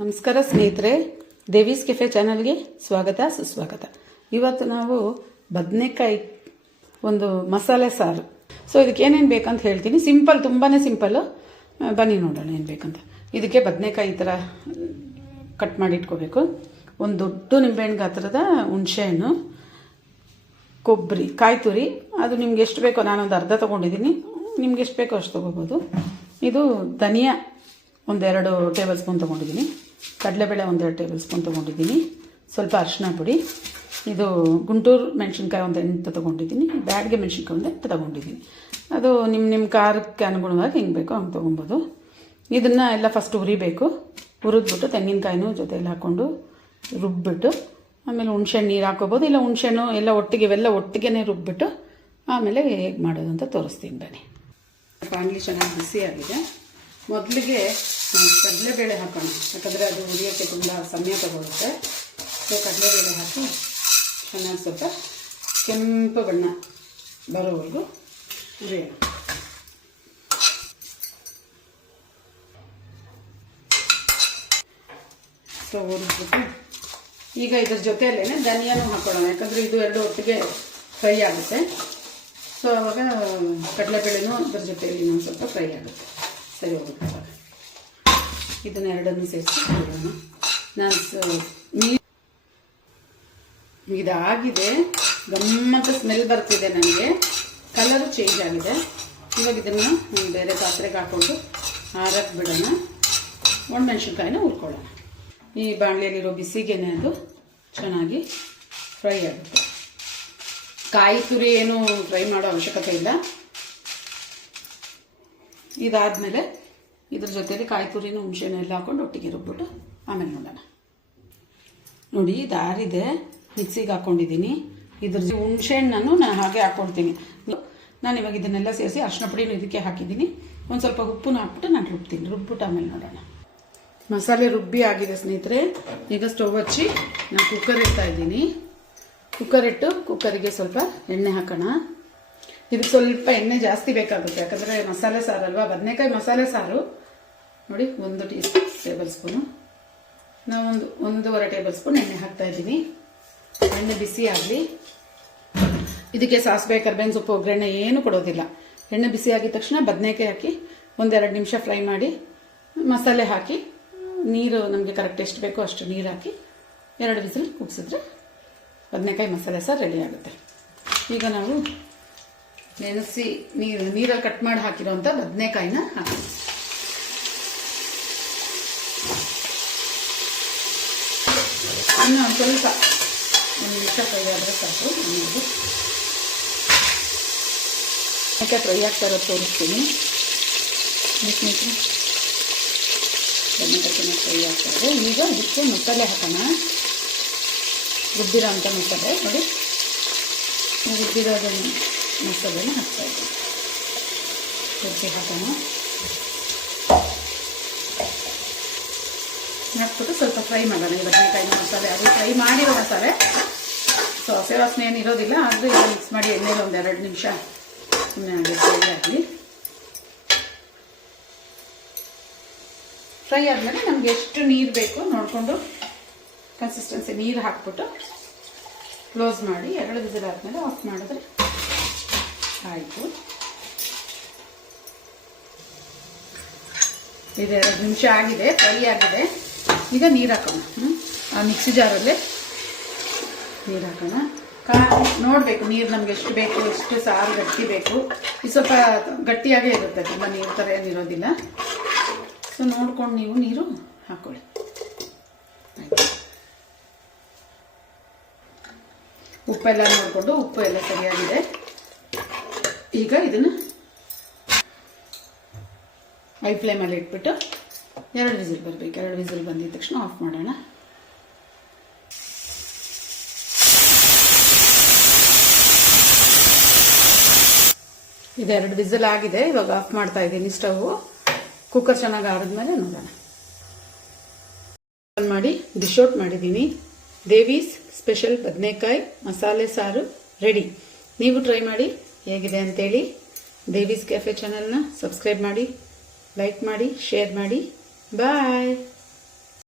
ನಮಸ್ಕಾರ ಸ್ನೇಹಿತರೆ, ದೇವೀಸ್ ಕೆಫೆ ಚಾನಲ್ಗೆ ಸ್ವಾಗತ ಸುಸ್ವಾಗತ. ಇವತ್ತು ನಾವು ಬದನೆಕಾಯಿ ಒಂದು ಮಸಾಲೆ ಸಾರು. ಸೊ ಇದಕ್ಕೆ ಏನೇನು ಬೇಕಂತ ಹೇಳ್ತೀನಿ. ಸಿಂಪಲ್, ತುಂಬಾ ಸಿಂಪಲ್ಲು. ಬನ್ನಿ ನೋಡೋಣ ಏನು ಬೇಕಂತ. ಇದಕ್ಕೆ ಬದನೆಕಾಯಿ ಈ ಥರ ಕಟ್ ಮಾಡಿ ಇಟ್ಕೋಬೇಕು. ಒಂದು ದೊಡ್ಡ ನಿಂಬೆಹಣ್ಣು ಗಾತ್ರದ ಹುಣಸೆಹಣ್ಣು, ಕೊಬ್ಬರಿ, ಕಾಯಿ ತುರಿ, ಅದು ನಿಮ್ಗೆ ಎಷ್ಟು ಬೇಕೋ, ನಾನೊಂದು ಅರ್ಧ ತೊಗೊಂಡಿದ್ದೀನಿ. ನಿಮ್ಗೆ ಎಷ್ಟು ಬೇಕೋ ಅಷ್ಟು ತೊಗೋಬೋದು. ಇದು ಧನಿಯಾ ಒಂದೆರಡು ಟೇಬಲ್ ಸ್ಪೂನ್ ತೊಗೊಂಡಿದ್ದೀನಿ. ಕಡಲೆಬೇಳೆ ಒಂದೆರಡು ಟೇಬಲ್ ಸ್ಪೂನ್ ತೊಗೊಂಡಿದ್ದೀನಿ. ಸ್ವಲ್ಪ ಅರಿಶಿನ ಪುಡಿ. ಇದು ಗುಂಟೂರು ಮೆಣಸಿನ್ಕಾಯಿ ಒಂದು 8 ತೊಗೊಂಡಿದ್ದೀನಿ. ಬ್ಯಾಡಿಗೆ ಮೆಣಸಿನ್ಕಾಯಿ ಒಂದು 8 ತೊಗೊಂಡಿದ್ದೀನಿ. ಅದು ನಿಮ್ಮ ಖಾರಕ್ಕೆ ಅನುಗುಣವಾಗಿ ಹೆಂಗೆ ಬೇಕೋ ಹಂಗೆ ತೊಗೊಬೋದು. ಇದನ್ನು ಎಲ್ಲ ಫಸ್ಟ್ ಹುರಿಬೇಕು. ಹುರಿದ್ಬಿಟ್ಟು ತೆಂಗಿನಕಾಯಿನೂ ಜೊತೆಯಲ್ಲಿ ಹಾಕ್ಕೊಂಡು ರುಬ್ಬಿಬಿಟ್ಟು ಆಮೇಲೆ ಹುಣ್ಸೆಹಣ್ಣು ನೀರು ಹಾಕೋಬೋದು, ಇಲ್ಲ ಹುಣ್ಸೆಹಣ್ಣು ಎಲ್ಲ ಒಟ್ಟಿಗೆ ಇವೆಲ್ಲ ಒಟ್ಟಿಗೆ ರುಬ್ಬಿಬಿಟ್ಟು ಆಮೇಲೆ ಹೇಗೆ ಮಾಡೋದು ಅಂತ ತೋರಿಸ್ತೀನಿ ಬನ್ನಿ. ಬಾಣಲಿ ಚೆನ್ನಾಗಿ ಬಿಸಿಯಾಗಿದೆ. ಮೊದಲಿಗೆ ಕಡಲೆಬೇಳೆ ಹಾಕೋಣ, ಯಾಕಂದರೆ ಅದು ಹುರಿಯೋಕ್ಕೆ ತುಂಬ ಸಮಯ ತಗೊಳುತ್ತೆ. ಸೊ ಕಡಲೆಬೇಳೆ ಹಾಕಿ ಚೆನ್ನಾಗಿ ಸ್ವಲ್ಪ ಕೆಂಪು ಬಣ್ಣ ಬರೋವರೆಗೂ ಹುರಿಯೋಣ. ಸೊ ಹುರಿದ್ಬಿಟ್ಟು ಈಗ ಇದ್ರ ಜೊತೆಯಲ್ಲೇ ಧನಿಯಾನು ಹಾಕೊಳ್ಳೋಣ, ಯಾಕಂದರೆ ಇದು ಎರಡು ಒಟ್ಟಿಗೆ ಫ್ರೈ ಆಗುತ್ತೆ. ಸೊ ಆವಾಗ ಕಡಲೆಬೇಳೆನೂ ಅದ್ರ ಜೊತೆಯಲ್ಲಿ ಇನ್ನೊಂದು ಸ್ವಲ್ಪ ಫ್ರೈ ಆಗುತ್ತೆ. ಸರಿ ಹೋಗುತ್ತೆ. ಇದನ್ನೆರಡನ್ನು ಸೇರಿಸಿ ಇಡೋಣ. ಇದಾಗಿದೆ, ಗಮ್ಮತ್ತ ಸ್ಮೆಲ್ ಬರ್ತಿದೆ, ನನಗೆ ಕಲರು ಚೇಂಜ್ ಆಗಿದೆ. ಇವಾಗ ಇದನ್ನು ಬೇರೆ ಪಾತ್ರೆಗೆ ಹಾಕ್ಕೊಂಡು ಆರಕ್ಕೆ ಬಿಡೋಣ. ಒಣಮೆಣಸಿನ್ಕಾಯಿನ ಹುರ್ಕೊಳ್ಳೋಣ. ಈ ಬಾಣಲೆಯಲ್ಲಿರೋ ಬಿಸಿಗೆನೆ ಅದು ಚೆನ್ನಾಗಿ ಫ್ರೈ ಆಗುತ್ತೆ. ಕಾಯಿ ತುರಿ ಏನು ಫ್ರೈ ಮಾಡೋ ಅವಶ್ಯಕತೆ ಇಲ್ಲ. ಇದಾದಮೇಲೆ ಇದ್ರ ಜೊತೆಲಿ ಕಾಯಿ ತುರಿನೂ ಹುಣಸೆನೂ ಎಲ್ಲ ಹಾಕೊಂಡು ಒಟ್ಟಿಗೆ ರುಬ್ಬಿಟ್ಟು ಆಮೇಲೆ ನೋಡೋಣ. ನೋಡಿ, ಇದಾರಿದೆ, ಮಿಕ್ಸಿಗೆ ಹಾಕ್ಕೊಂಡಿದ್ದೀನಿ. ಇದ್ರ ಹುಣಸೆಹಣ್ಣನ್ನು ನಾನು ಹಾಗೆ ಹಾಕ್ಕೊಳ್ತೀನಿ. ನಾನು ಇವಾಗ ಇದನ್ನೆಲ್ಲ ಸೇರಿಸಿ ಅರಿಶಿನ ಪುಡಿನೂ ಇದಕ್ಕೆ ಹಾಕಿದ್ದೀನಿ. ಒಂದು ಸ್ವಲ್ಪ ಉಪ್ಪನ್ನು ಹಾಕ್ಬಿಟ್ಟು ನಾನು ರುಬ್ಬಿಟ್ಟು ಆಮೇಲೆ ನೋಡೋಣ. ಮಸಾಲೆ ರುಬ್ಬಿ ಆಗಿದೆ ಸ್ನೇಹಿತರೆ. ಈಗ ಸ್ಟವ್ ಹಚ್ಚಿ ನಾನು ಕುಕ್ಕರ್ ಇಡ್ತಾ ಇದ್ದೀನಿ. ಕುಕ್ಕರ್ ಇಟ್ಟು ಕುಕ್ಕರಿಗೆ ಸ್ವಲ್ಪ ಎಣ್ಣೆ ಹಾಕೋಣ. ಇದಕ್ಕೆ ಸ್ವಲ್ಪ ಎಣ್ಣೆ ಜಾಸ್ತಿ ಬೇಕಾಗುತ್ತೆ, ಯಾಕಂದರೆ ಮಸಾಲೆ ಸಾರು ಅಲ್ವಾ, ಬದನೆಕಾಯಿ ಮಸಾಲೆ ಸಾರು. ನೋಡಿ, 1 ಟೇಬಲ್ ಸ್ಪೂನು, ನಾವು 1.5 ಟೇಬಲ್ ಸ್ಪೂನ್ ಎಣ್ಣೆ ಹಾಕ್ತಾ ಇದ್ದೀನಿ. ಎಣ್ಣೆ ಬಿಸಿ ಆಗಲಿ. ಇದಕ್ಕೆ ಸಾಸಿವೆ, ಕರಿಬೇವಿನ ಸೊಪ್ಪು, ಒಗ್ಗರಣೆ ಏನು ಕೊಡೋದಿಲ್ಲ. ಎಣ್ಣೆ ಬಿಸಿ ಆಗಿದ ತಕ್ಷಣ ಬದನೆಕಾಯಿ ಹಾಕಿ 1-2 ನಿಮಿಷ ಫ್ರೈ ಮಾಡಿ ಮಸಾಲೆ ಹಾಕಿ ನೀರು ನಮಗೆ ಕರೆಕ್ಟ್ ಎಷ್ಟು ಬೇಕೋ ಅಷ್ಟು ನೀರು ಹಾಕಿ 2 ವಿಸಿಲ್ ಕೂಗಿಸಿದ್ರೆ ಬದನೆಕಾಯಿ ಮಸಾಲೆ ಸಾರು ರೆಡಿ ಆಗುತ್ತೆ. ಈಗ ನಾವು ನೆನೆಸಿ ನೀರಲ್ಲಿ ಕಟ್ ಮಾಡಿ ಹಾಕಿರೋಂಥ ಬದನೆಕಾಯಿನ ಹಾಕಿ ಇನ್ನು ಸ್ವಲ್ಪ 1 ನಿಮಿಷ ಫ್ರೈ ಆದರೆ ಸಾಕು. ಬದನೆಕಾಯಿ ಫ್ರೈ ಆಗ್ತಾ ಇರೋದು ತೋರಿಸ್ತೀನಿ. ಬದನೆಕಾಯಿ ಚೆನ್ನಾಗಿ ಫ್ರೈ ಆಗ್ತಾ ಇದೆ. ಈಗ ಇದಕ್ಕೆ ಮಸಾಲೆ ಹಾಕೋಣ. ರುಬ್ಬಿರೋ ಅಂಥ ಮಸಾಲೆ ನೋಡಿ, ರುಬ್ಬಿರೋದು ಮಸಾಲೆನ ಹಾಕ್ತಾ ಇದ್ದೀನಿ. ರುಬ್ಬಿ ಹಾಕೋಣ. ಹಾಕ್ಬಿಟ್ಟು ಸ್ವಲ್ಪ ಫ್ರೈ ಮಾಡೋಣ. ಈ ಬದನೆಕಾಯಿ ಮಸಾಲೆ ಅದು ಫ್ರೈ ಮಾಡಿರೋ ಮಸಾಲೆ, ಸೊ ಹಸಿ ವಾಸನೆ ಏನು ಇರೋದಿಲ್ಲ. ಆದರೂ ಈಗ ಮಿಕ್ಸ್ ಮಾಡಿ ಎಣ್ಣೆಲಿ 1-2 ನಿಮಿಷ ಸುಮ್ಮನೆ ಫ್ರೈ ಆಗಲಿ. ಫ್ರೈ ಆದಮೇಲೆ ನಮ್ಗೆ ಎಷ್ಟು ನೀರು ಬೇಕು ನೋಡಿಕೊಂಡು ಕನ್ಸಿಸ್ಟೆನ್ಸಿ ನೀರು ಹಾಕ್ಬಿಟ್ಟು ಕ್ಲೋಸ್ ಮಾಡಿ 2 ವಿಸಿಲ್ ಆದಮೇಲೆ ಆಫ್ ಮಾಡಿದ್ರೆ ಆಯಿತು. ಇದು 2 ನಿಮಿಷ ಆಗಿದೆ, ಫ್ರೈ ಆಗಿದೆ. ಈಗ ನೀರು ಹಾಕೋಣ. ಆ ಮಿಕ್ಸಿ ಜಾರಲ್ಲೇ ನೀರು ಹಾಕೋಣ. ನೋಡಬೇಕು ನೀರು ನಮ್ಗೆ ಎಷ್ಟು ಬೇಕು, ಎಷ್ಟು ಸಾರು ಗಟ್ಟಿ ಬೇಕು. ಇದು ಸ್ವಲ್ಪ ಗಟ್ಟಿಯಾಗೇ ಇರುತ್ತೆ, ತುಂಬ ನೀರು ಥರ ಏನಿರೋದಿಲ್ಲ. ಸೊ ನೋಡ್ಕೊಂಡು ನೀವು ನೀರು ಹಾಕ್ಕೊಳ್ಳಿ. ಉಪ್ಪೆಲ್ಲ ನೋಡಿಕೊಂಡು, ಉಪ್ಪು ಎಲ್ಲ ಸರಿಯಾಗಿದೆ. ಈಗ ಇದನ್ನು ಹೈ ಫ್ಲೇಮಲ್ಲಿ ಇಟ್ಬಿಟ್ಟು 2 ವಿಸಿಲ್ ಬರಬೇಕು. 2 ವಿಸಿಲ್ ಬಂದಿದ ತಕ್ಷಣ ಆಫ್ ಮಾಡೋಣ. ಇದು 2 ವಿಸಿಲ್ ಆಗಿದೆ. ಇವಾಗ ಆಫ್ ಮಾಡ್ತಾ ಇದ್ದೀನಿ ಸ್ಟವ್. ಕುಕ್ಕರ್ ಚೆನ್ನಾಗಿ ಆರಿದ್ಮೇಲೆ ನೋಡೋಣ. ಮಾಡಿ ಡಿಶ್ ಔಟ್ ಮಾಡಿದ್ದೀನಿ. ದೇವೀಸ್ ಸ್ಪೆಷಲ್ ಬದನೆಕಾಯಿ ಮಸಾಲೆ ಸಾರು ರೆಡಿ. ನೀವು ಟ್ರೈ ಮಾಡಿ ಹೇಗಿದೆ ಅಂತೇಳಿ. ದೇವೀಸ್ ಕೆಫೆ ಚಾನಲ್ನ ಸಬ್ಸ್ಕ್ರೈಬ್ ಮಾಡಿ, ಲೈಕ್ ಮಾಡಿ, ಶೇರ್ ಮಾಡಿ. ಬಾಯ್.